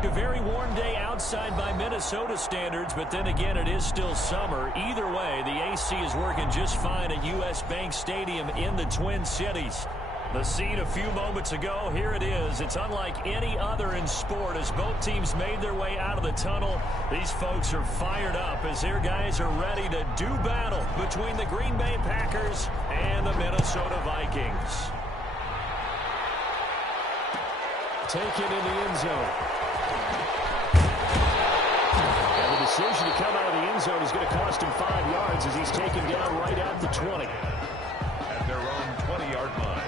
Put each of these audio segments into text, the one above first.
A very warm day outside by Minnesota standards, but then again, it is still summer. Either way, the AC is working just fine at U.S. Bank Stadium in the Twin Cities. The scene a few moments ago, here it is. It's unlike any other in sport as both teams made their way out of the tunnel. These folks are fired up as their guys are ready to do battle between the Green Bay Packers and the Minnesota Vikings. Taken in the end zone. And the decision to come out of the end zone is going to cost him 5 yards as he's taken down right at the 20. At their own 20-yard line.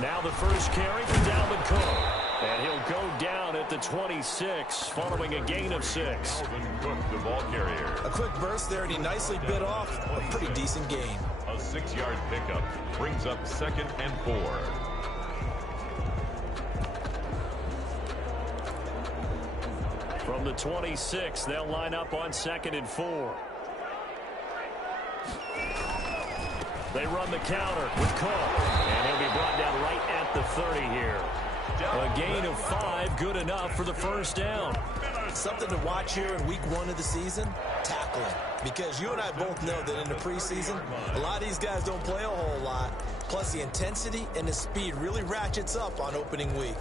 Now the first carry from Dalvin Cook. And he'll go down at the 26 following a gain of 6. Dalvin Cook, the ball carrier. A quick burst there, and he nicely bit off a pretty decent gain. A 6-yard pickup brings up 2nd and 4. From the 26, they'll line up on 2nd and 4. They run the counter with Cook, and he'll be brought down right at the 30 here. A gain of 5, good enough for the first down. Something to watch here in week 1 of the season, tackling. Because you and I both know that in the preseason, a lot of these guys don't play a whole lot. Plus, the intensity and the speed really ratchets up on opening week.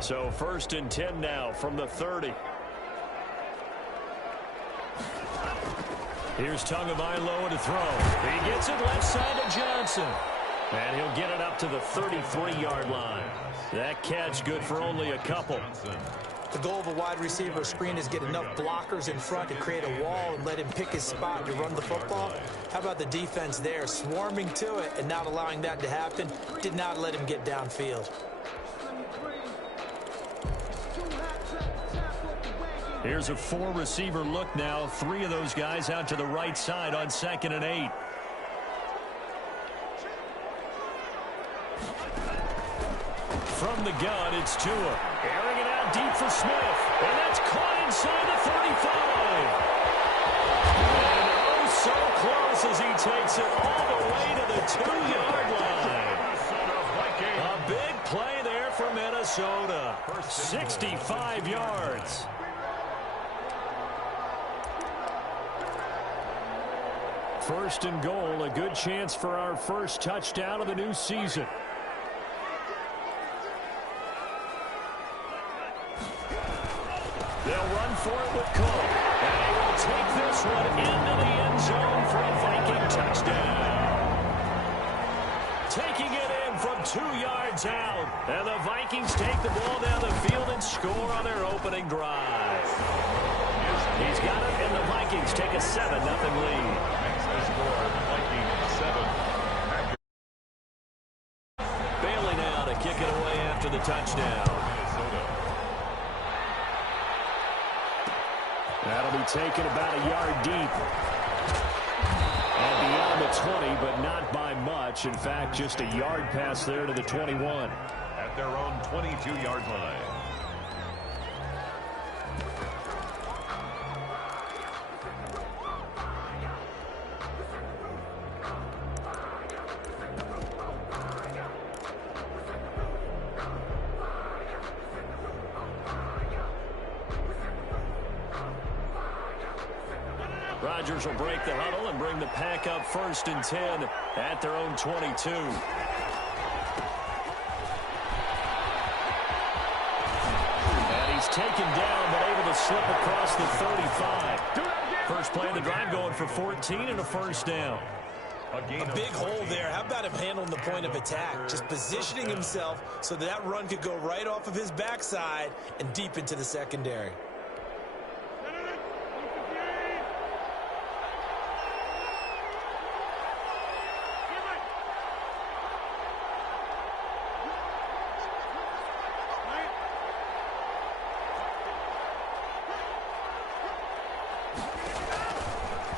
So 1st and 10 now from the 30. Here's Tagovailoa to throw. He gets it left side to Johnson. And he'll get it up to the 33-yard line. That catch good for only a couple. The goal of a wide receiver screen is get enough blockers in front to create a wall and let him pick his spot to run the football. How about the defense there, swarming to it and not allowing that to happen? Did not let him get downfield. Here's a 4-receiver look now. 3 of those guys out to the right side on 2nd and 8. From the gun, it's Tua. Airing it out deep for Smith. And that's caught inside the 35. And oh, so close as he takes it all the way to the 2-yard line. A big play there for Minnesota. 65 yards. First and goal, a good chance for our first touchdown of the new season. They'll run for it with Cook. And they will take this one into the end zone for a Viking touchdown. Taking it in from 2 yards out. And the Vikings take the ball down the field and score on their opening drive. He's got it, and the Vikings take a 7-0 lead. Score, Vikings 7. Bailey now to kick it away after the touchdown. That'll be taken about a yard deep. And beyond the 20, but not by much. In fact, just a yard pass there to the 21. At their own 22-yard line. Rodgers will break the huddle and bring the pack up 1st and 10 at their own 22. And he's taken down but able to slip across the 35. First play of the drive going for 14 and a first down. A big hole there. How about him handling the point of attack? Just positioning himself so that run could go right off of his backside and deep into the secondary.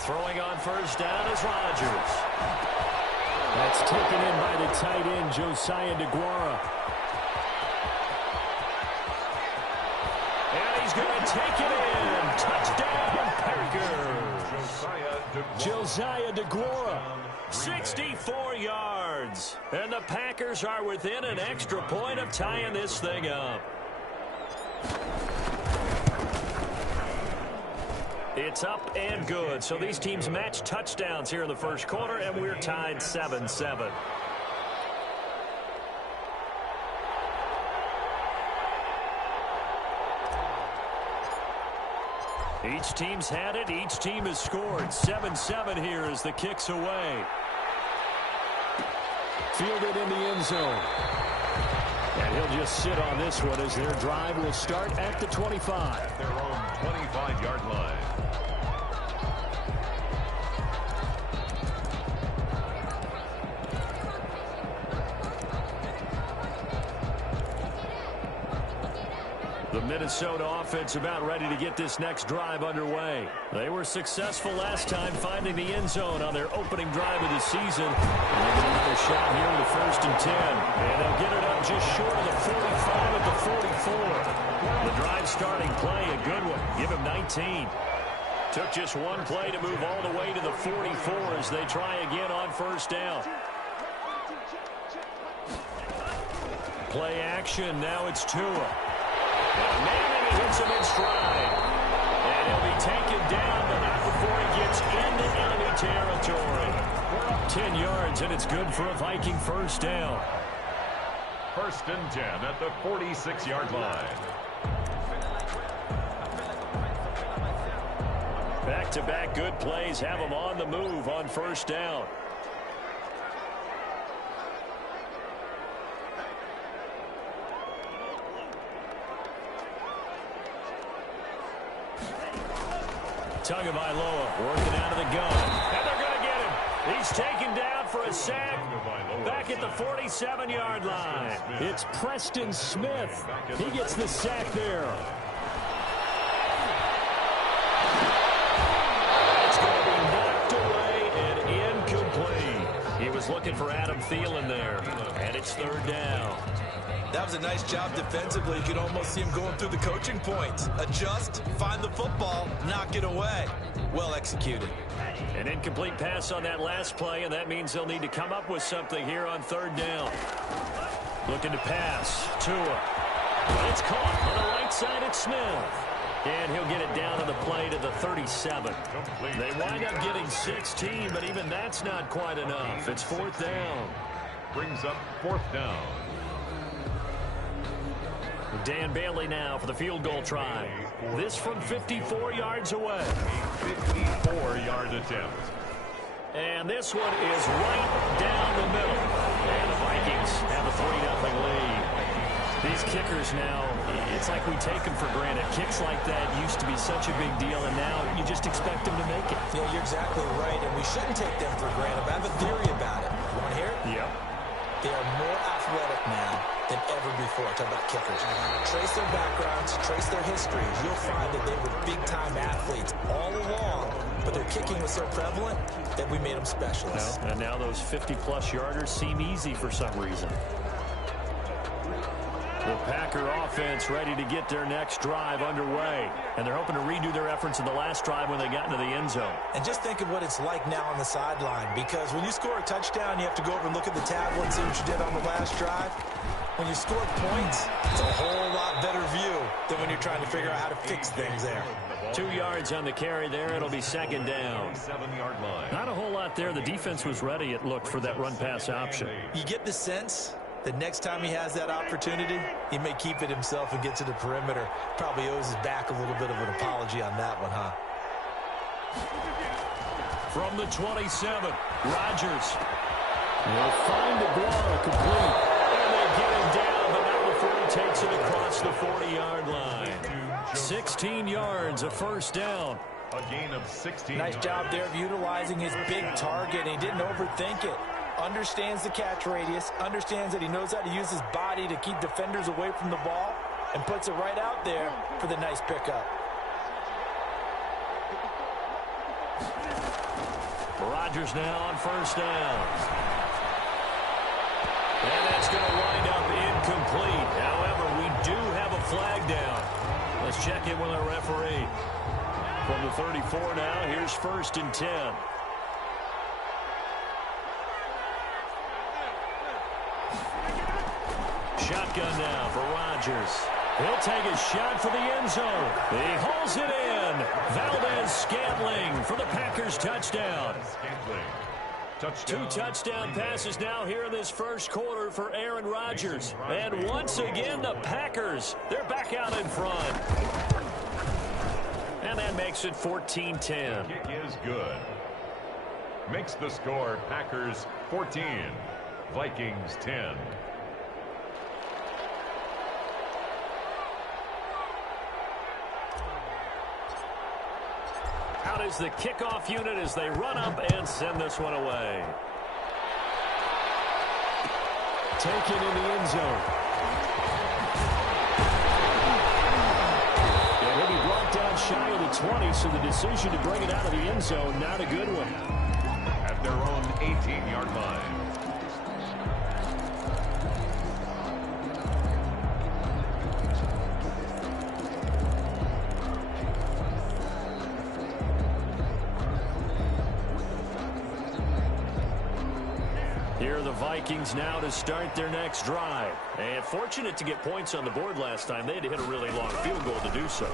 Throwing on first down is Rodgers. That's taken in by the tight end, Josiah DeGuara. And he's going to take it in. Touchdown, Packers. Josiah DeGuara, 64 yards. And the Packers are within an extra point of tying this thing up. It's up and good. So these teams match touchdowns here in the first quarter, and we're tied 7-7. Each team's had it. Each team has scored. 7-7 here as the kick's away. Fielded in the end zone. And he'll just sit on this one as their drive will start at the 25. At their own 25-yard line. The Minnesota offense about ready to get this next drive underway. They were successful last time finding the end zone on their opening drive of the season. And they're going to get a shot here with a 1st and 10. And they'll get it up just short of the 45 at the 44. The drive starting play, a good one. Give him 19. Took just one play to move all the way to the 44 as they try again on 1st down. Play action. Now it's Tua. Manning hits him in stride. And he'll be taken down, but not before he gets into enemy territory. We're up 10 yards, and it's good for a Viking 1st down. 1st and 10 at the 46-yard line. Back-to-back good plays have them on the move on 1st down. Tagovailoa working out of the gun. And they're going to get him. He's taken down for a sack back at the 47-yard line. It's Preston Smith. He gets the sack there. It's going to be knocked away and incomplete. He was looking for Adam Thielen there. And it's 3rd down. That was a nice job defensively. You could almost see him going through the coaching points. Adjust, find the football, knock it away. Well executed. An incomplete pass on that last play, and that means they'll need to come up with something here on 3rd down. Looking to pass. Tua. But it's caught on the right side at Smith. And he'll get it down on the play to the 37. They wind up getting 16, but even that's not quite enough. It's 4th down. Brings up 4th down. Dan Bailey now for the field goal try. This from 54 yards away. 54-yard attempt. And this one is right down the middle. And the Vikings have a 3-0 lead. These kickers now, it's like we take them for granted. Kicks like that used to be such a big deal, and now you just expect them to make it. Yeah, you're exactly right, and we shouldn't take them for granted. But I have a theory about it. You want to hear it? Yep. They are more athletic now than ever before. Talk about kickers. Trace their backgrounds, trace their histories. You'll find that they were big-time athletes all along, but their kicking was so prevalent that we made them specialists. And now those 50-plus yarders seem easy for some reason. The Packer offense ready to get their next drive underway. And they're hoping to redo their efforts in the last drive when they got into the end zone. And just think of what it's like now on the sideline, because when you score a touchdown, you have to go over and look at the tablet and see what you did on the last drive. When you score points, it's a whole lot better view than when you're trying to figure out how to fix things there. 2 yards on the carry there. It'll be 2nd down. 7-yard line. Not a whole lot there. The defense was ready, it looked, for that run-pass option. You get the sense the next time he has that opportunity, he may keep it himself and get to the perimeter. Probably owes his back a little bit of an apology on that one, huh? From the 27, Rodgers will find DeGuara complete. And they get him down, but not before he takes it across the 40-yard line. 16 yards, a 1st down. A gain of 16. Nice job there of utilizing his big target. He didn't overthink it. Understands the catch radius, understands that he knows how to use his body to keep defenders away from the ball, and puts it right out there for the nice pickup. Rodgers now on 1st down. And that's going to wind up incomplete. However, we do have a flag down. Let's check in with our referee. From the 34 now, here's 1st and 10. Shotgun now for Rodgers. He'll take a shot for the end zone. He hauls it in. Valdez-Scantling for the Packers touchdown. Two touchdown passes now here in this first quarter for Aaron Rodgers. And once again, the Packers, they're back out in front. And that makes it 14-10. Kick is good. Makes the score Packers 14, Vikings 10. Out is the kickoff unit as they run up and send this one away. Taken in the end zone. And he'll be brought down shy of the 20, so the decision to bring it out of the end zone, not a good one. At their own 18-yard line. Here are the Vikings now to start their next drive. And fortunate to get points on the board last time. They had to hit a really long field goal to do so.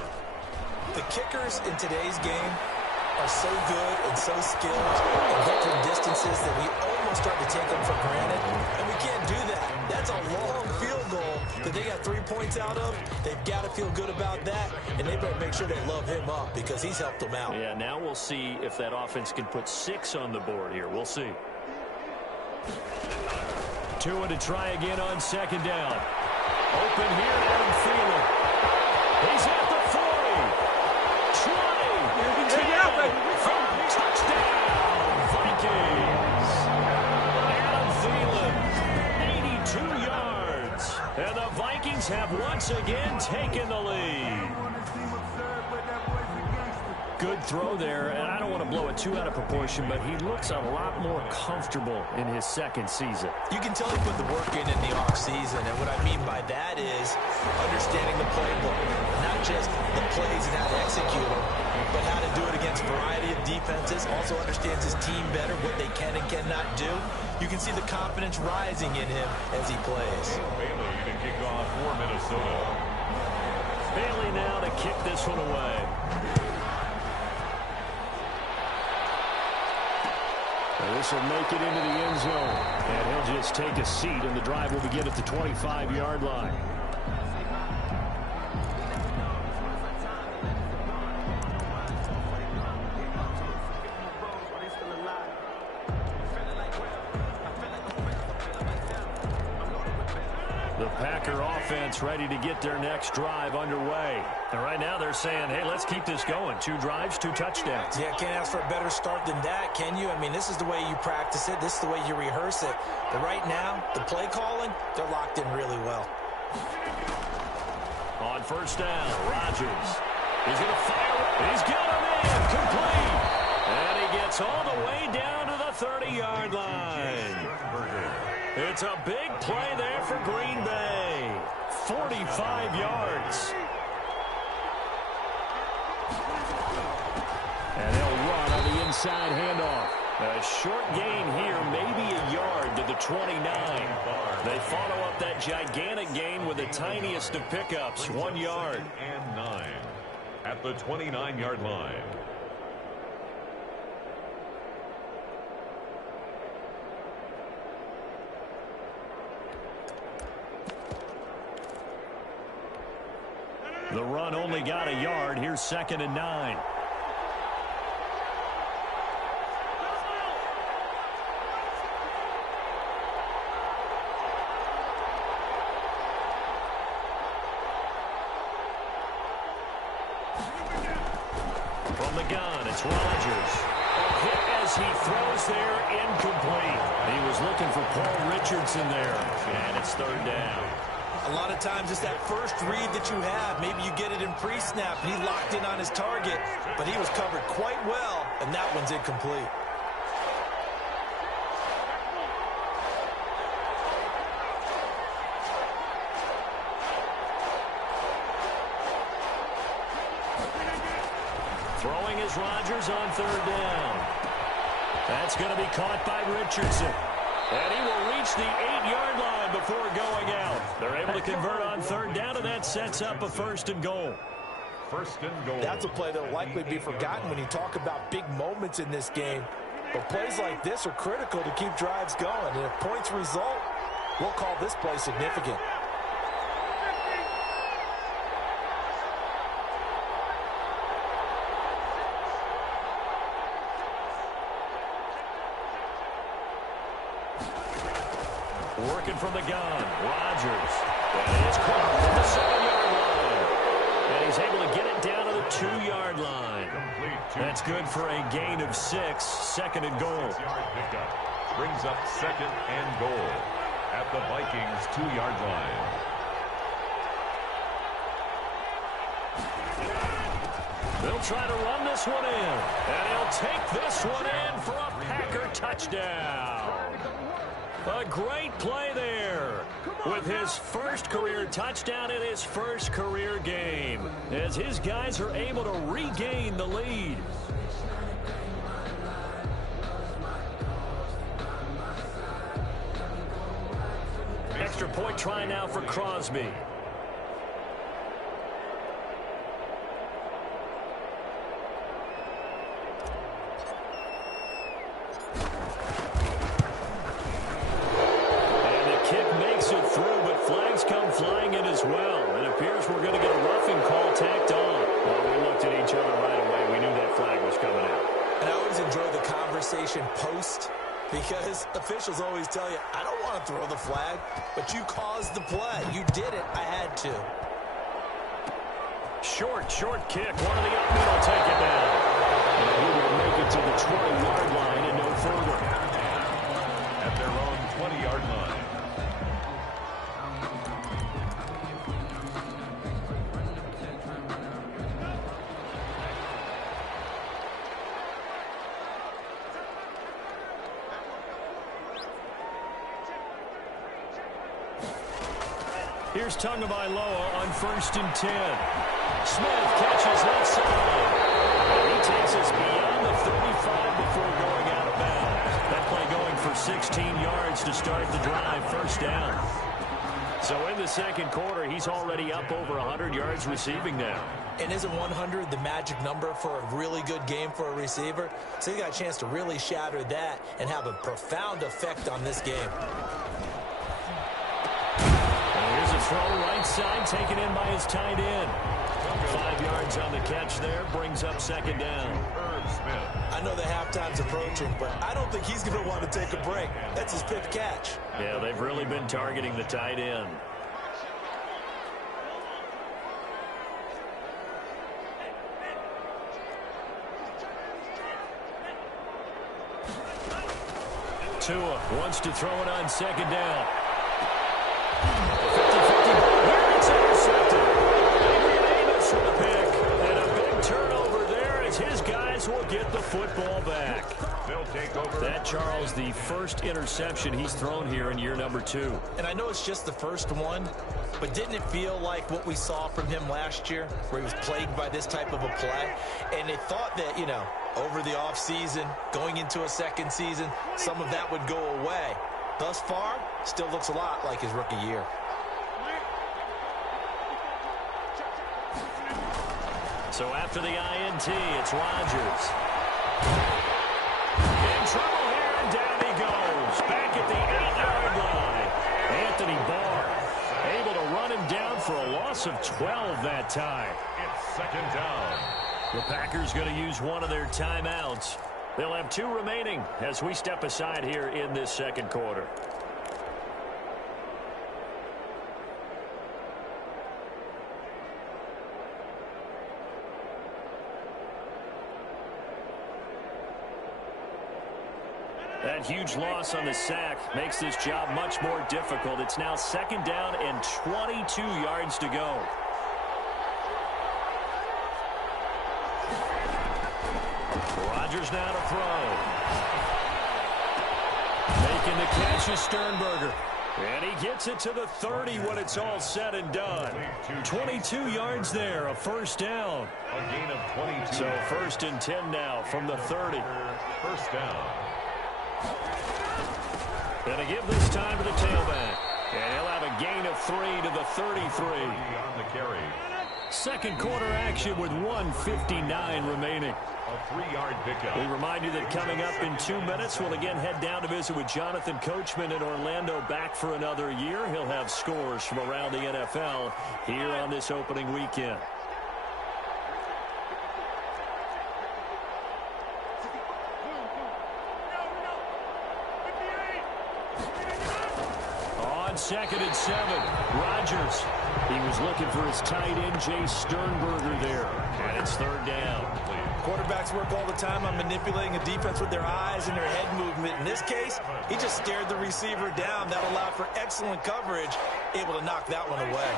The kickers in today's game are so good and so skilled and hit from distances that we almost start to take them for granted. And we can't do that. That's a long field goal that they got 3 points out of. They've got to feel good about that, and they better make sure they love him up because he's helped them out. Yeah, now we'll see if that offense can put 6 on the board here. We'll see. Tua to try again on 2nd down. Open here, Adam Thielen. He's at the 40. 20. Touchdown, Vikings. Adam Thielen, 82 yards. And the Vikings have once again taken the lead. Good throw there, and I don't want to blow it too out of proportion, but he looks a lot more comfortable in his 2nd season. You can tell he put the work in the offseason, and what I mean by that is understanding the playbook, not just the plays and how to execute them, but how to do it against a variety of defenses, also understands his team better, what they can and cannot do. You can see the confidence rising in him as he plays. Bailey to kick off for Minnesota. Bailey now to kick this one away. This will make it into the end zone. And he'll just take a seat, and the drive will begin at the 25-yard line. The Packer offense ready to get their next drive underway. And right now they're saying, hey, let's keep this going. 2 drives, 2 touchdowns. Yeah, can't ask for a better start than that, can you? I mean, this is the way you practice it. This is the way you rehearse it. But right now, the play calling, they're locked in really well. On 1st down, Rodgers. He's going to fire. He's got him in. Complete. And he gets all the way down to the 30-yard line. It's a big play there for Green Bay. 45 yards. And they'll run on the inside handoff. A short gain here, maybe a yard to the 29. They follow up that gigantic gain with the tiniest of pickups, 1 yard. And 9 at the 29-yard line. The run only got a yard. Here's 2nd and 9. From the gun, it's Rodgers. A hit as he throws there, incomplete. He was looking for Paul Richardson there, and it's 3rd down. A lot of times it's that first read that you have. Maybe you get it in pre-snap, and he locked in on his target, but he was covered quite well, and that one's incomplete. throwing is Rodgers on third down. That's going to be caught by Richardson. And he will reach the 8-yard line before going out. They're able to convert on third down, and that sets up a first and goal. First and goal. That's a play that will likely be forgotten when you talk about big moments in this game. But plays like this are critical to keep drives going. And if points result, we'll call this play significant. Working from the gun, Rodgers. And it's caught from the 7-yard line. And he's able to get it down to the 2-yard line. That's good for a gain of 6, second and goal. Brings up second and goal at the Vikings' 2-yard line. They'll try to run this one in. And he'll take this one in for a Packer touchdown. A great play there with his first career touchdown in his first career game as his guys are able to regain the lead. Extra point try now for Crosby. Flying in as well. It appears we're going to get a roughing call tacked on. Well, we looked at each other right away. We knew that flag was coming out. And I always enjoy the conversation post because officials always tell you, I don't want to throw the flag, but you caused the play. You did it. I had to. Short kick. One of the up middle take it down. And he will make it to the 20-yard line and no further. At their own 20-yard line. Here's Tagovailoa on 1st and 10. Smith catches left side. And he takes us beyond the 35 before going out of bounds. That play going for 16 yards to start the drive, first down. So in the second quarter, he's already up over 100 yards receiving now. And isn't 100 the magic number for a really good game for a receiver? So you got a chance to really shatter that and have a profound effect on this game. Here's a throw right side, taken in by his tight end. 5 yards on the catch there, brings up second down. I know the halftime's approaching, but I don't think he's going to want to take a break. That's his 5th catch. Yeah, they've really been targeting the tight end. Tua wants to throw it on second down. 50-50 ball here. It's intercepted. Adrian Amos with a pick. And a big turnover there as his guys will get the football back. They'll take over. That, Charles, the first interception he's thrown here in year number 2. And I know it's just the first one, but didn't it feel like what we saw from him last year, where he was plagued by this type of a play? And they thought that, you know, over the offseason, going into a second season, some of that would go away. Thus far, still looks a lot like his rookie year. So after the INT, it's Rodgers. In trouble here, and down he goes. Back at the 8-yard line. Anthony Barr able to run him down for a loss of 12 that time. It's second down. The Packers going to use one of their timeouts. They'll have 2 remaining as we step aside here in this second quarter. That huge loss on the sack makes this job much more difficult. It's now second down and 22 yards to go. Rodgers now to throw. Making the catch is Sternberger. And he gets it to the 30 when it's all said and done. 22 yards there, a first down. A gain of 22. So 1st and 10 now from the 30. First down. Going to give this time to the tailback. And he'll have a gain of 3 to the 33. On the carry. Second quarter action with 1:59 remaining. A 3-yard pickup. We remind you that coming up in 2 minutes, we'll again head down to visit with Jonathan Coachman in Orlando, back for another year. He'll have scores from around the NFL here on this opening weekend. On 2nd and 7, Rodgers. He was looking for his tight end, Jay Sternberger there. And it's 3rd down. Quarterbacks work all the time on manipulating a defense with their eyes and their head movement. In this case, he just stared the receiver down. That allowed for excellent coverage, able to knock that one away.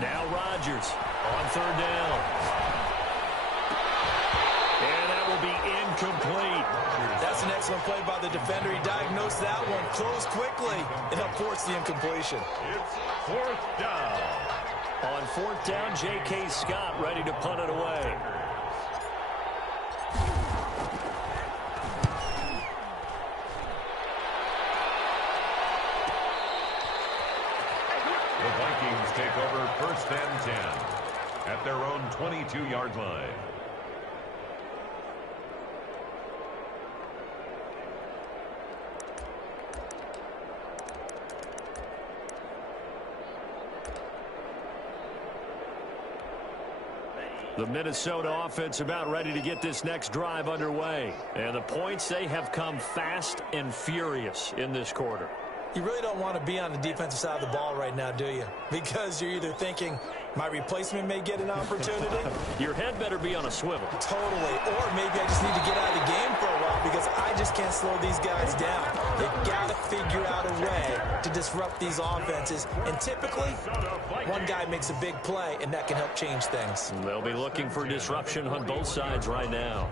Now Rodgers on 3rd down. And that will be incomplete. That's an excellent play by the defender. He diagnosed that one, closed quickly, and forced the incompletion. It's 4th down. On 4th down, J.K. Scott ready to punt it away. The Vikings take over 1st and 10 at their own 22-yard line. The Minnesota offense about ready to get this next drive underway. And the points, they have come fast and furious in this quarter. You really don't want to be on the defensive side of the ball right now, do you? Because you're either thinking, my replacement may get an opportunity. Your head better be on a swivel. Totally. Or maybe I just need to get out of the game for a while because I just can't slow these guys down. They've got to figure out a way to disrupt these offenses. And typically, one guy makes a big play, and that can help change things. They'll be looking for disruption on both sides right now.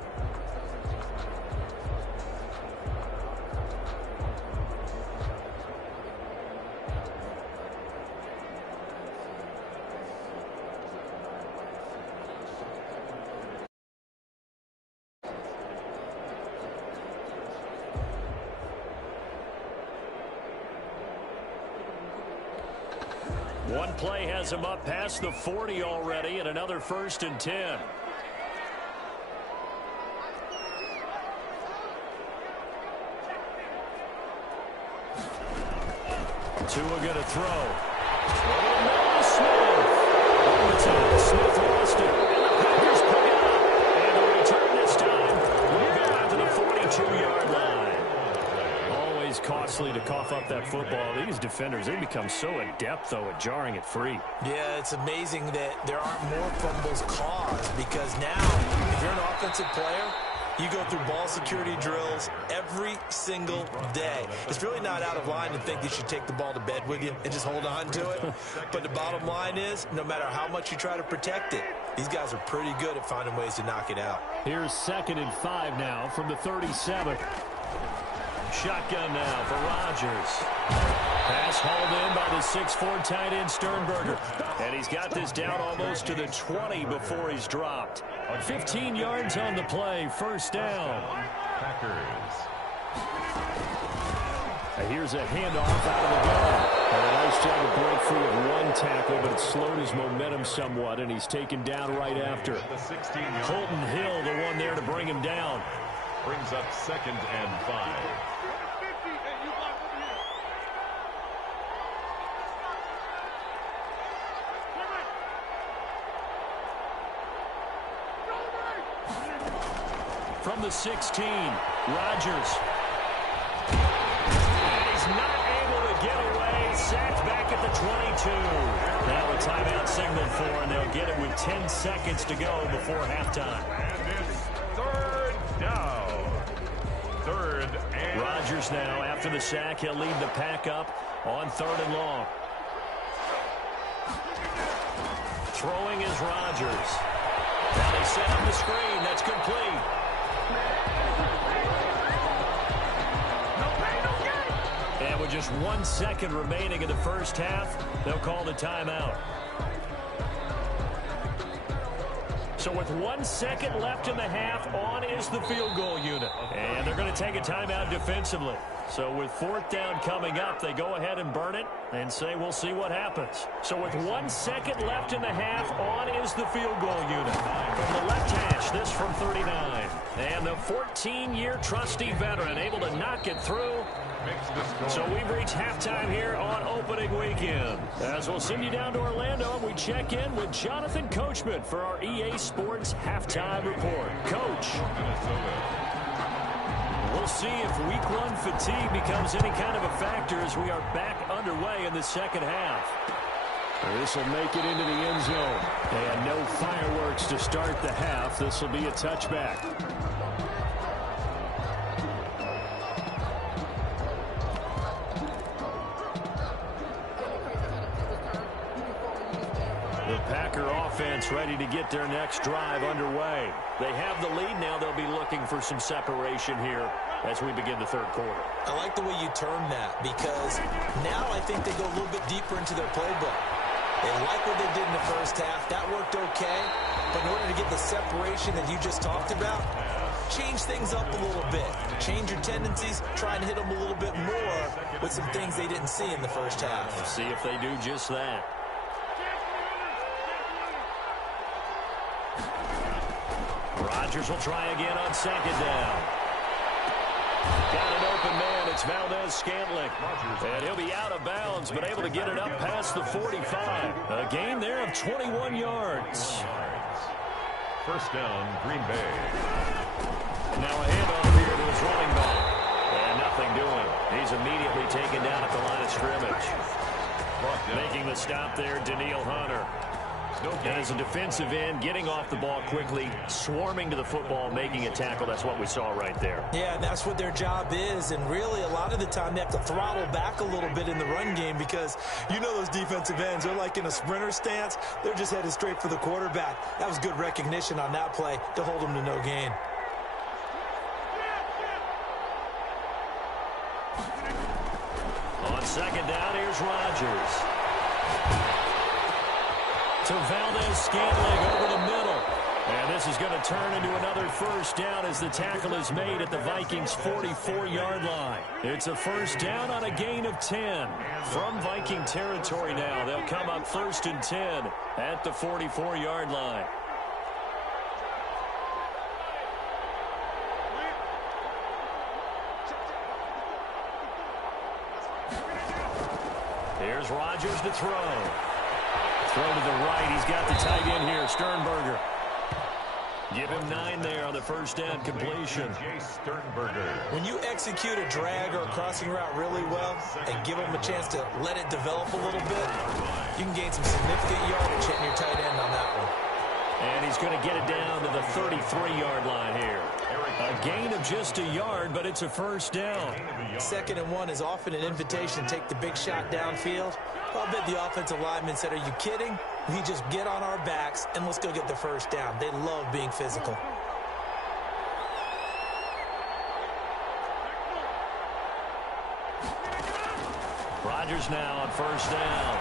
One play has him up past the 40 already, and another 1st and 10. Tua going to throw. Smith lost it. Packers pick it up. And the return this time will go out to the 42-yard line. Always costly to cough up that football. These defenders, they become so adept, though, at jarring it free. Yeah, it's amazing that there aren't more fumbles caused because now, if you're an offensive player, you go through ball security drills every single day. It's really not out of line to think you should take the ball to bed with you and just hold on to it. But the bottom line is, no matter how much you try to protect it, these guys are pretty good at finding ways to knock it out. Here's 2nd and 5 now from the 37. Shotgun now for Rodgers. Pass hauled in by the 6'4" tight end Sternberger. And he's got this down almost to the 20 before he's dropped. 15 yards on the play, 1st down. Packers. Here's a handoff out of the gun. And a nice job to break free of one tackle, but it slowed his momentum somewhat, and he's taken down right after. Holton Hill, the one there to bring him down. Brings up 2nd and 5. From the 16, Rodgers. And he's not able to get away. Sacked back at the 22. Now a timeout signaled for, and they'll get it with 10 seconds to go before halftime. And it's 3rd down. 3rd and... Rodgers now, after the sack, he'll lead the pack up on 3rd and long. Throwing is Rodgers. Now they set up the screen. That's complete. And with just 1 second remaining in the first half, they'll call the timeout. So with 1 second left in the half, on is the field goal unit. And they're going to take a timeout defensively. So with 4th down coming up, they go ahead and burn it and say we'll see what happens. So with 1 second left in the half, on is the field goal unit. From the left hash, this from 39. And the 14-year trusty veteran able to knock it through. So we've reached halftime here on opening weekend. As we'll send you down to Orlando, we check in with Jonathan Coachman for our EA Sports Halftime Report. Coach. We'll see if week 1 fatigue becomes any kind of a factor as we are back underway in the second half. This will make it into the end zone. And no fireworks to start the half. This will be a touchback. The Packer offense ready to get their next drive underway. They have the lead now. They'll be looking for some separation here as we begin the third quarter. I like the way you term that because now I think they go a little bit deeper into their playbook. They like what they did in the first half. That worked okay. But in order to get the separation that you just talked about, change things up a little bit. Change your tendencies. Try and hit them a little bit more with some things they didn't see in the first half. We'll see if they do just that. Rodgers will try again on 2nd down. Got an open man. It's Valdez-Scantling. And he'll be out of bounds, but able to get it up past the 45. A gain there of 21 yards. First down, Green Bay. Now a handoff here to his running back. And nothing doing. He's immediately taken down at the line of scrimmage. Making the stop there, Danielle Hunter. And as a defensive end, getting off the ball quickly, swarming to the football, making a tackle. That's what we saw right there. Yeah, and that's what their job is. And really, a lot of the time, they have to throttle back a little bit in the run game because you know those defensive ends, they're like in a sprinter stance. They're just headed straight for the quarterback. That was good recognition on that play to hold them to no gain. On 2nd down, here's Rodgers. To Valdez-Scantling over the middle. And this is going to turn into another first down as the tackle is made at the Vikings' 44-yard line. It's a first down on a gain of 10. From Viking territory now, they'll come up 1st and 10 at the 44-yard line. Here's Rodgers to throw. Throw to the right. He's got the tight end here, Sternberger. Give him 9 there on the first down completion. When you execute a drag or a crossing route really well and give them a chance to let it develop a little bit, you can gain some significant yardage hitting your tight end on that one. And he's going to get it down to the 33-yard line here. A gain of just a yard, but it's a first down. 2nd and 1 is often an invitation to take the big shot downfield. I bet the offensive lineman said, are you kidding? We just get on our backs and let's go get the first down. They love being physical. Rodgers now on first down.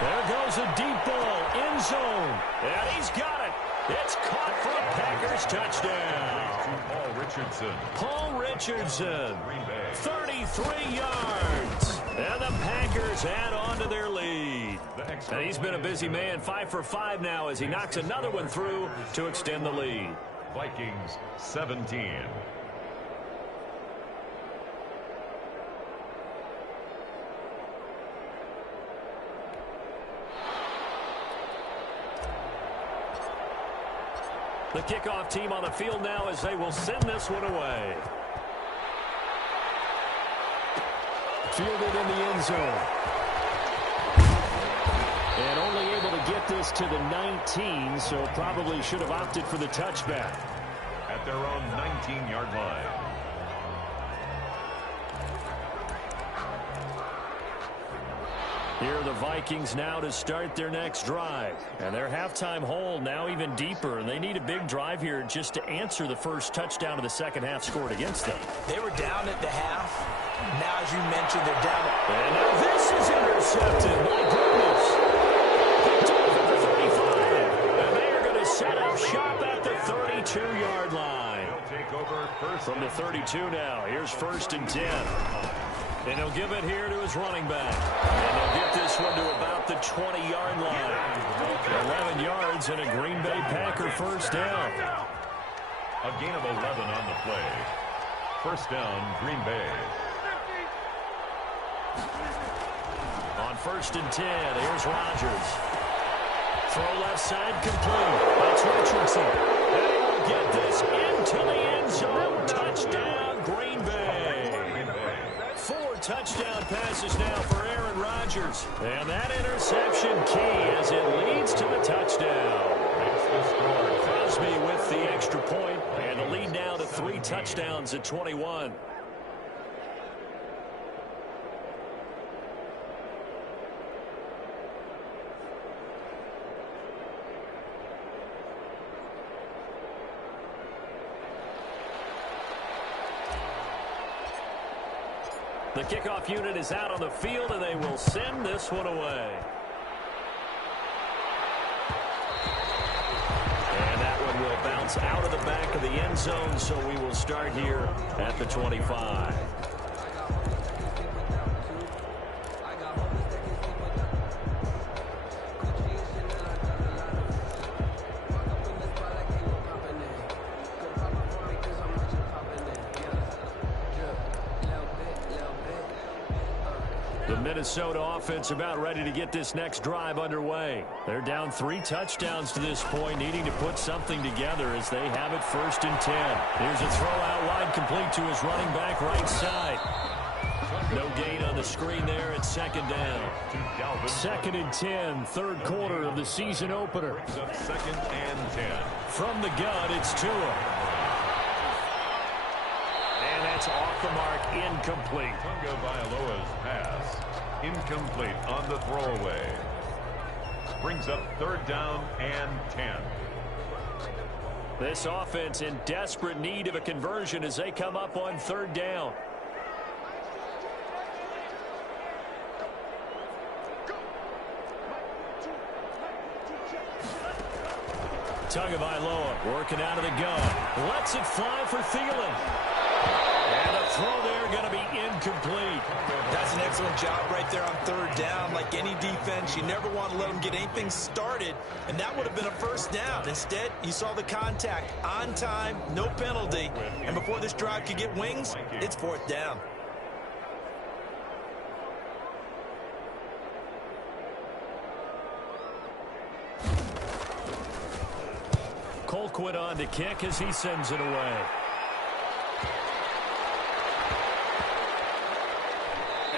There goes a deep ball, end zone, and he's got it. It's caught for a Packers touchdown. Paul Richardson, 33 yards. And the Packers add on to their lead. And he's been a busy man, 5 for 5 now as he knocks another one through to extend the lead. Vikings 17. The kickoff team on the field now as they will send this one away. Fielded in the end zone. And only able to get this to the 19, so probably should have opted for the touchback. At their own 19-yard line. Here are the Vikings now to start their next drive. And their halftime hole now even deeper, and they need a big drive here just to answer the first touchdown of the second half scored against them. They were down at the half. Now, as you mentioned, they're down. And now this is intercepted. My goodness. Picked off at the 35. And they are going to set up shop at the 32-yard line. From the 32 now. Here's 1st and 10. And he'll give it here to his running back. And they'll get this one to about the 20-yard line. 11 yards and a Green Bay Packer first down. A gain of 11 on the play. First down, Green Bay. On 1st and 10, here's Rodgers. Throw left side complete. That's Richardson. And he will get this into the end zone. Touchdown, Green Bay. 4 touchdown passes now for Aaron Rodgers. And that interception key as it leads to the touchdown. Makes the score. Crosby with the extra point, and the lead now to 3 touchdowns at 21. The kickoff unit is out on the field, and they will send this one away. And that one will bounce out of the back of the end zone, so we will start here at the 25. The Minnesota offense about ready to get this next drive underway. They're down 3 touchdowns to this point, needing to put something together as they have it 1st and 10. Here's a throw out wide, complete to his running back right side. No gain on the screen there at 2nd down. 2nd and 10, 3rd quarter of the season opener. 2nd and 10. From the gun, it's Tua. That's off the mark, incomplete. Tunga Vailoa's pass, incomplete on the throwaway. Brings up 3rd down and 10. This offense in desperate need of a conversion as they come up on 3rd down. Tunga Vailoa working out of the gun. Lets it fly for Thielen. And a throw there going to be incomplete. That's an excellent job right there on 3rd down. Like any defense, you never want to let them get anything started, and that would have been a 1st down. Instead, you saw the contact on time, no penalty, and before this drive could get wings, it's 4th down. Colquitt on to kick as he sends it away.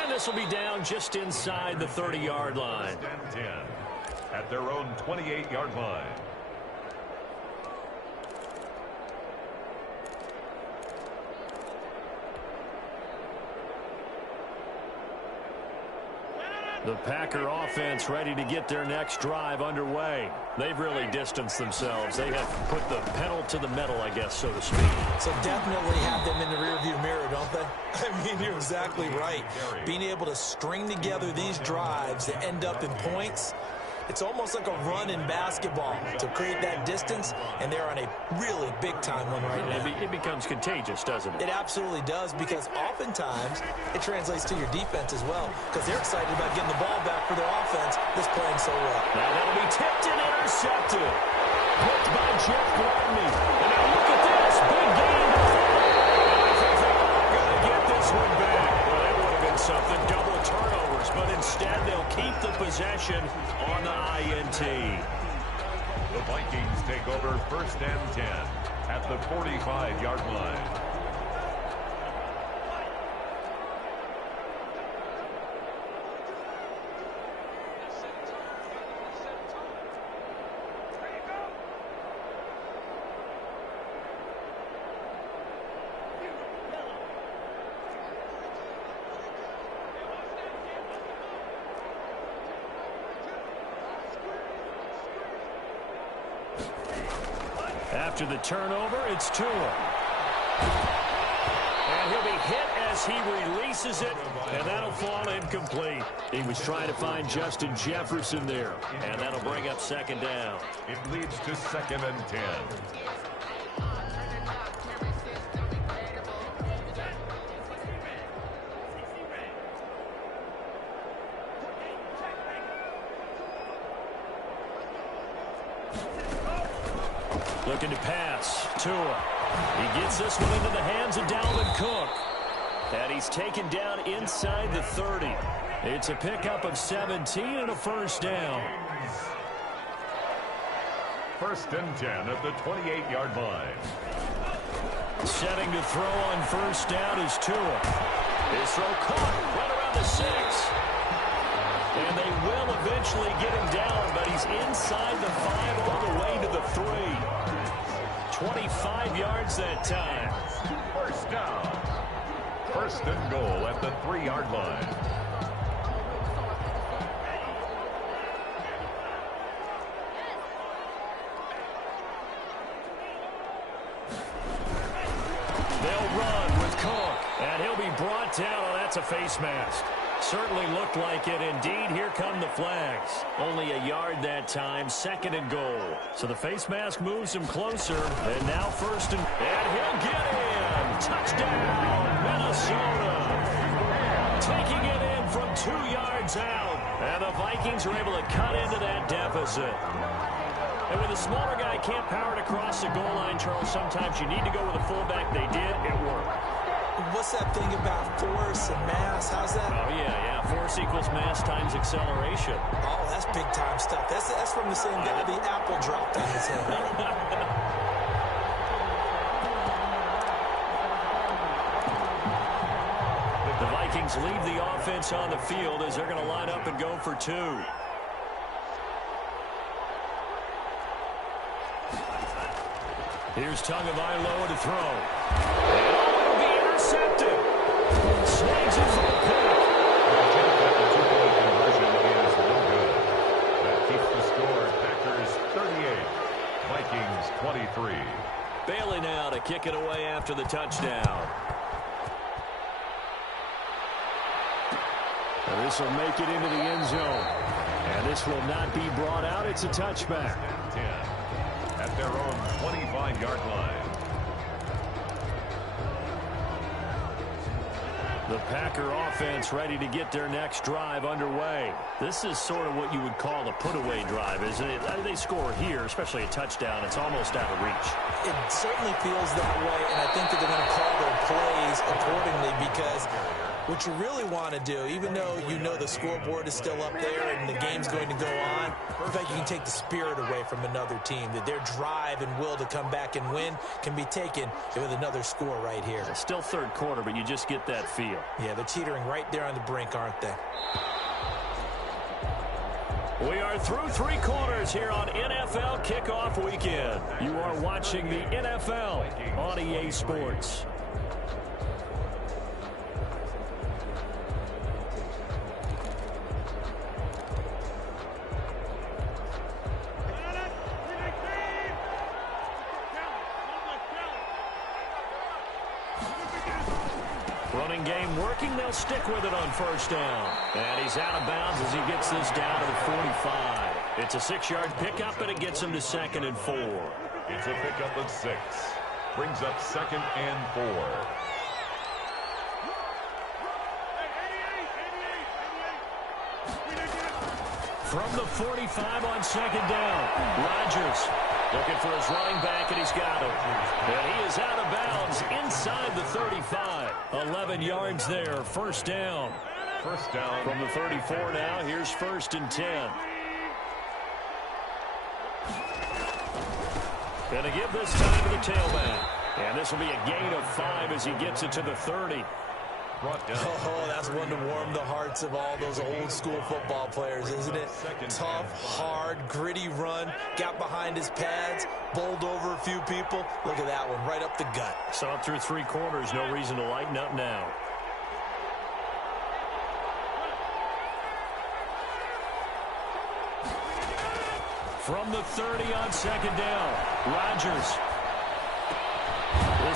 This will be down just inside the 30-yard line. 10 at their own 28-yard line. The Packer offense ready to get their next drive underway. They've really distanced themselves. They have put the pedal to the metal, I guess, so to speak. So definitely have them in the rearview mirror, don't they? I mean, you're exactly right. Being able to string together these drives that end up in points, it's almost like a run in basketball to create that distance, and they're on a really big-time one right now. It becomes contagious, doesn't it? It absolutely does, because oftentimes it translates to your defense as well, because they're excited about getting the ball back for their offense that's playing so well. Now that'll be tipped and intercepted. Picked by Jeff Gladney. And now look at this. Big game. I think they are going to get this one back. Well, that would have been something. Double turnovers, but instead they'll keep the possession on the INT. The Vikings take over 1st and 10 at the 45-yard line. After the turnover, it's Tua. And he'll be hit as he releases it, and that'll fall incomplete. He was trying to find Justin Jefferson there, and that'll bring up second down. It leads to 2nd and 10. Looking to pass. Tua. He gets this one into the hands of Dalvin Cook. And he's taken down inside the 30. It's a pickup of 17 and a first down. 1st and 10 at the 28-yard line. Setting to throw on first down is Tua. His throw caught right around the 6. And they will eventually get him down, but he's inside the 5 all the way to the 3. 25 yards that time. First down. 1st and goal at the 3-yard line. They'll run with Cook, and he'll be brought down. Oh, that's a face mask. Certainly looked like it. Indeed, here come the flags. Only a yard that time, 2nd and goal. So the face mask moves him closer, and now 1st and he'll get in. Touchdown, Minnesota. Taking it in from 2 yards out, and the Vikings are able to cut into that deficit. And when the smaller guy can't power it across the goal line, Charles, sometimes you need to go with a fullback. They did. It worked. What's that thing about force and mass? How's that? Oh, yeah. Force equals mass times acceleration. Oh, that's big-time stuff. That's from the same guy the apple dropped on his head. The Vikings leave the offense on the field as they're going to line up and go for 2. Here's Tagovailoa to throw. And it'll be intercepted. Snags it for the pick. The two-point conversion is no good. That keeps the score. Packers 38, Vikings 23. Bailey now to kick it away after the touchdown. And this will make it into the end zone. And this will not be brought out. It's a touchback. 10 at their own 25-yard line. The Packer offense ready to get their next drive underway. This is sort of what you would call a put-away drive, isn't it? They score here, especially a touchdown. It's almost out of reach. It certainly feels that way, and I think that they're going to call their plays accordingly because what you really want to do, even though you know the scoreboard is still up there and the game's going to go on, in fact, you can take the spirit away from another team, that their drive and will to come back and win can be taken with another score right here. It's still third quarter, but you just get that feel. Yeah, they're teetering right there on the brink, aren't they? We are through 3 quarters here on NFL Kickoff Weekend. You are watching the NFL on EA Sports. Running game working. They'll stick with it on first down. And he's out of bounds as he gets this down to the 45. It's a 6-yard pickup, and it gets him to 2nd and 4. It's a pickup of 6. Brings up 2nd and 4. From the 45 on 2nd down, Rodgers looking for his running back, and he's got him. And he is out of bounds inside the 35. 11 yards there, first down. First down. From the 34 now, here's 1st and 10. Going to give this time to the tailback. And this will be a gain of 5 as he gets it to the 30. Oh, that's one to warm the hearts of all those old school football players, isn't it? Tough, hard, gritty run, got behind his pads, bowled over a few people. Look at that one, right up the gut. So up through 3 quarters, no reason to lighten up now. From the 30 on 2nd down, Rodgers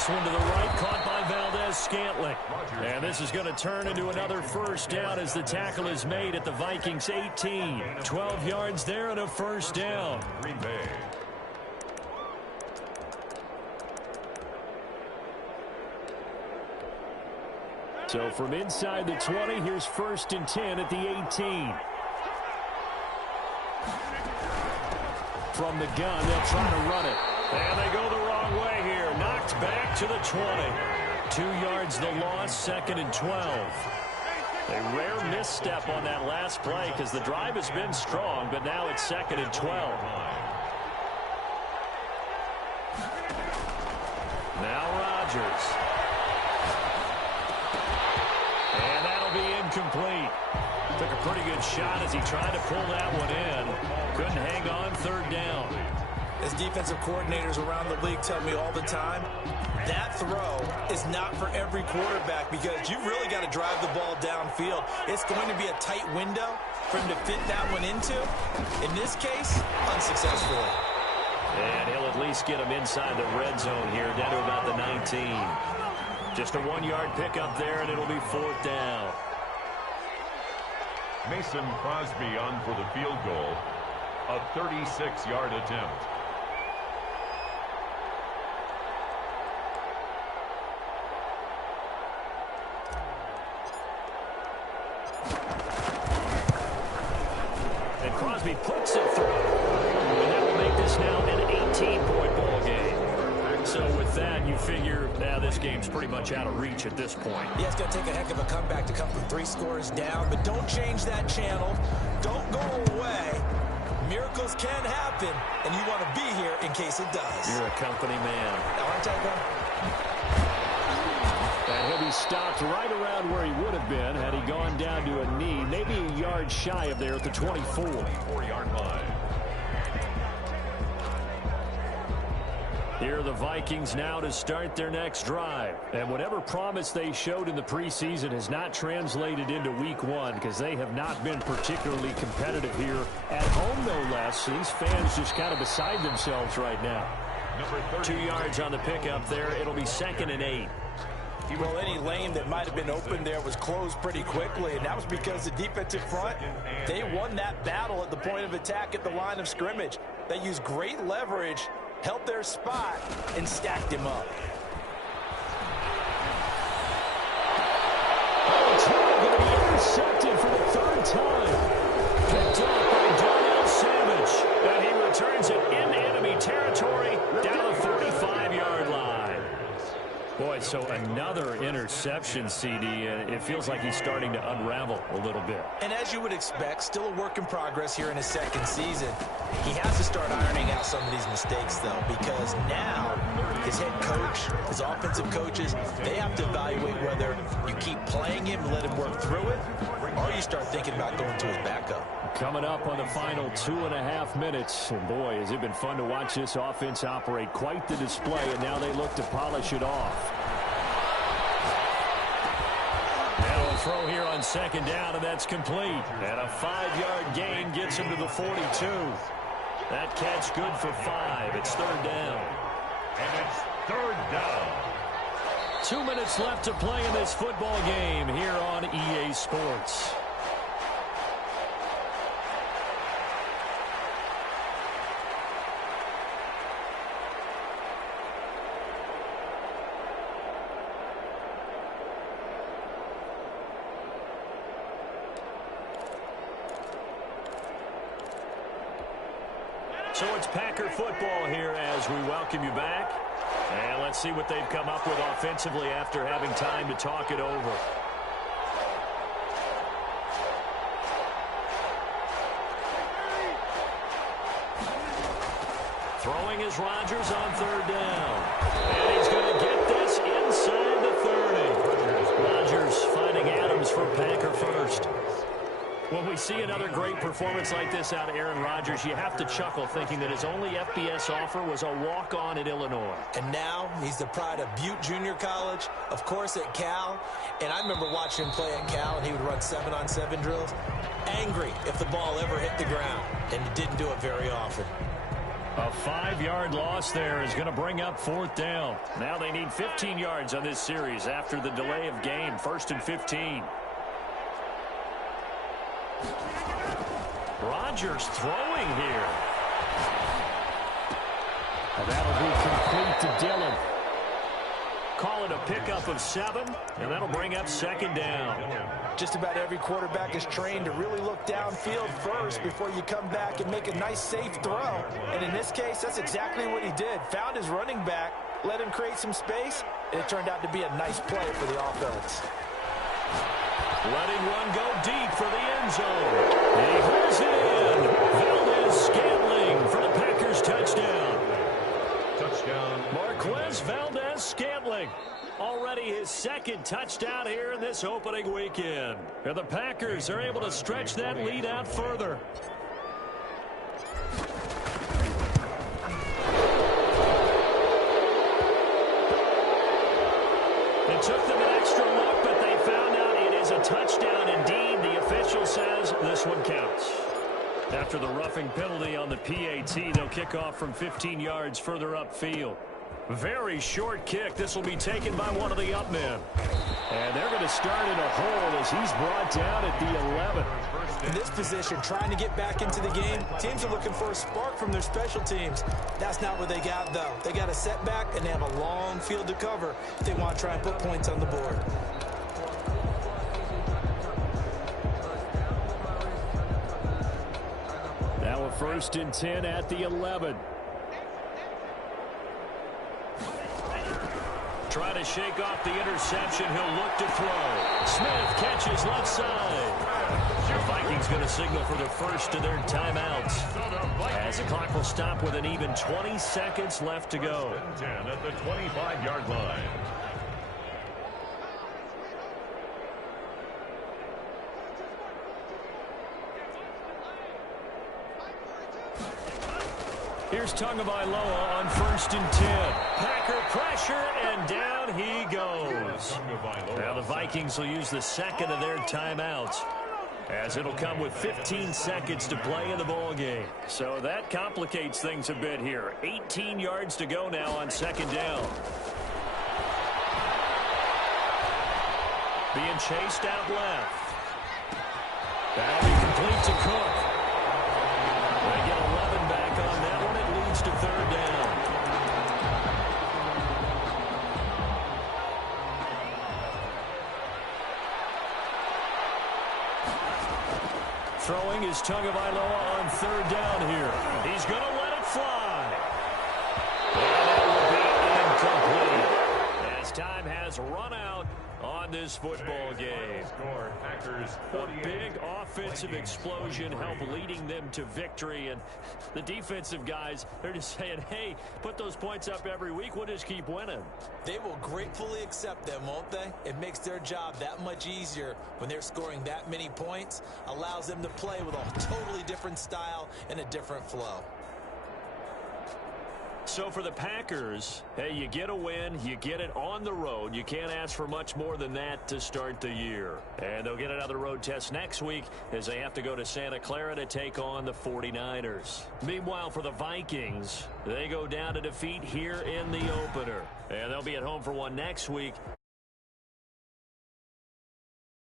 this one to the right, caught by Valdez-Scantling. And this is going to turn into another first down as the tackle is made at the Vikings 18. 12 yards there and a first down. Green Bay. So from inside the 20, here's 1st and 10 at the 18. From the gun, they'll try to run it. And they go the wrong way here. Knocked back to the 20. 2 yards the loss, 2nd and 12. A rare misstep on that last play because the drive has been strong, but now it's 2nd and 12. Now Rodgers. And that'll be incomplete. Took a pretty good shot as he tried to pull that one in. Couldn't hang on, 3rd down. As defensive coordinators around the league tell me all the time, that throw is not for every quarterback because you've really got to drive the ball downfield. It's going to be a tight window for him to fit that one into. In this case, unsuccessfully. And he'll at least get him inside the red zone here, down to about the 19. Just a 1-yard pickup there, and it'll be 4th down. Mason Crosby on for the field goal. A 36-yard attempt. And Crosby puts it through. And that will make this now an 18-point ball game. So with that, you figure now this game's pretty much out of reach at this point. Yeah, it's going to take a heck of a comeback to come from 3 scores down, but don't change that channel. Don't go away. Miracles can happen, and you want to be here in case it does. You're a company man. Aren't I, though? And he'll be stopped right around where he would have been had he gone down to a knee, maybe a yard shy of there at the 24. 4-yard line. Here are the Vikings now to start their next drive. And whatever promise they showed in the preseason has not translated into week 1 because they have not been particularly competitive here at home, no less. So these fans just kind of beside themselves right now. 2 yards on the pickup there. It'll be 2nd and 8. Well, any lane that might have been open there was closed pretty quickly, and that was because the defensive front, they won that battle at the point of attack at the line of scrimmage. They used great leverage, held their spot, and stacked him up. Oh, it's going to be intercepted for the 3rd time. Picked up by Darnell Savage. And he returns it in enemy territory down the 45-yard line. Boy, so another interception, CD, and it feels like he's starting to unravel a little bit. And as you would expect, still a work in progress here in his 2nd season. He has to start ironing out some of these mistakes, though, because now his head coach, his offensive coaches, they have to evaluate whether you keep playing him and let him work through it, or you start thinking about going to his backup. Coming up on the final 2.5 minutes, and boy, has it been fun to watch this offense operate. Quite the display, and now they look to polish it off. Now a throw here on 2nd down, and that's complete. And a 5-yard gain gets him to the 42. That catch good for 5. It's 3rd down. And it's 3rd down. 2 minutes left to play in this football game here on EA Sports. So it's Packer football here as we welcome you back. And let's see what they've come up with offensively after having time to talk it over. Throwing is Rodgers on 3rd down. And he's going to get this inside the 30. Rodgers finding Adams for Packer first. When we see another great performance like this out of Aaron Rodgers, you have to chuckle thinking that his only FBS offer was a walk-on at Illinois. And now he's the pride of Butte Junior College, of course at Cal. And I remember watching him play at Cal, and he would run 7-on-7 drills. Angry if the ball ever hit the ground, and he didn't do it very often. A 5-yard loss there is going to bring up 4th down. Now they need 15 yards on this series after the delay of game. 1st and 15. Rodgers throwing here. And that'll be complete to Dillon. Call it a pickup of 7, and that'll bring up 2nd down. Just about every quarterback is trained to really look downfield first before you come back and make a nice, safe throw. And in this case, that's exactly what he did. Found his running back, let him create some space, and it turned out to be a nice play for the offense. Letting one go deep for the end zone. He hooks it in. Valdez-Scantling for the Packers touchdown. Touchdown. Marquez Valdez-Scantling. Already his 2nd touchdown here in this opening weekend. And the Packers are able to stretch that lead out further. It took them an extra look, but they found out it is a touchdown indeed. The official says this one counts. After the roughing penalty on the PAT, they'll kick off from 15 yards further upfield. Very short kick. This will be taken by one of the up men. And they're going to start in a hole as he's brought down at the 11. In this position, trying to get back into the game, teams are looking for a spark from their special teams. That's not what they got, though. They got a setback, and they have a long field to cover if they want to try and put points on the board. Now a 1st and 10 at the 11. Trying to shake off the interception. He'll look to throw. Smith catches left side. The Vikings going to signal for the first of their timeouts. As the clock will stop with an even 20 seconds left to go. 10 at the 25-yard line. Here's Tagovailoa on 1st and 10. Packer pressure, and down he goes. Now the Vikings will use the 2nd of their timeouts, as it'll come with 15 seconds to play in the ball game. So that complicates things a bit here. 18 yards to go now on 2nd down. Being chased out left. That'll be complete to Cook. They get 11 back on that one. It leads to 3rd down. Throwing is Tagovailoa on 3rd down here. He's going to let it fly. And that will be incomplete, as time has run out on this football game. A big offensive explosion helped leading them to victory, and the defensive guys, they're just saying, hey, put those points up every week, we'll just keep winning. They will gratefully accept them, won't they? It makes their job that much easier when they're scoring that many points, allows them to play with a totally different style and a different flow. So for the Packers, hey, you get a win, you get it on the road. You can't ask for much more than that to start the year. And they'll get another road test next week as they have to go to Santa Clara to take on the 49ers. Meanwhile, for the Vikings, they go down to defeat here in the opener. And they'll be at home for one next week.